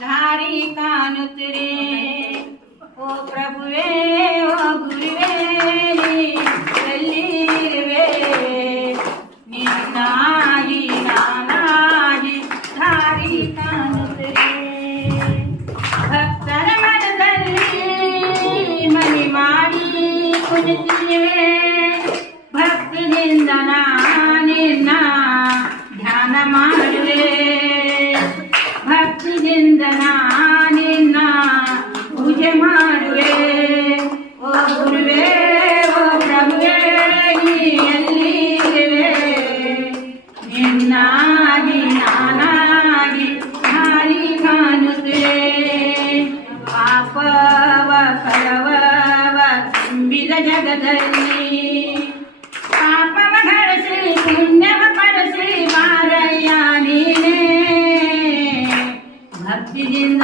ಧಾರಿ ಕಾಣುತ್ತಿರೆ ಓ ಪ್ರಭುವೇ ಓ ಗುರುವೇ ಎಲ್ಲಿರುವೆ ನಿನ್ನಾಗಿ ನಾನಾಗಿ ಧಾರಿ ಕಾಣುತ್ತಿರೆ ಭಕ್ತರ ಮನದಲ್ಲಿ ಮನೆ ಮಾಡಿ ಕುಳಿತಿರುವೆ ಭಕ್ತಿಯಿಂದ ನಾನಿನ್ನ ಧ್ಯಾನ ಮಾಡುವೆ ಭಕ್ತಿಯಿಂದ ನಾನಿನ್ನ ಪೂಜೆ ಮಾಡುವೆ ಓ ಗುರುವೇ ಓ ಪ್ರಭುವೇ ನೀ ಎಲ್ಲಿರುವೆ ನಿನ್ನಾಗಿ ನಾನಾಗಿ ದಾರಿ ಕಾಣುತ್ತಿರೆ ಪಾಪವ ಕಳವವ ತುಂಬಿದ ಜಗದಲ್ಲಿ ಪಾಪವ ಗಳಿಸಿ ಪುಣ್ಯವ ಪಡಿಸಿ ಮಾರಯ್ಯ ನೀನೇ ಭಕ್ತಿಯಿಂದ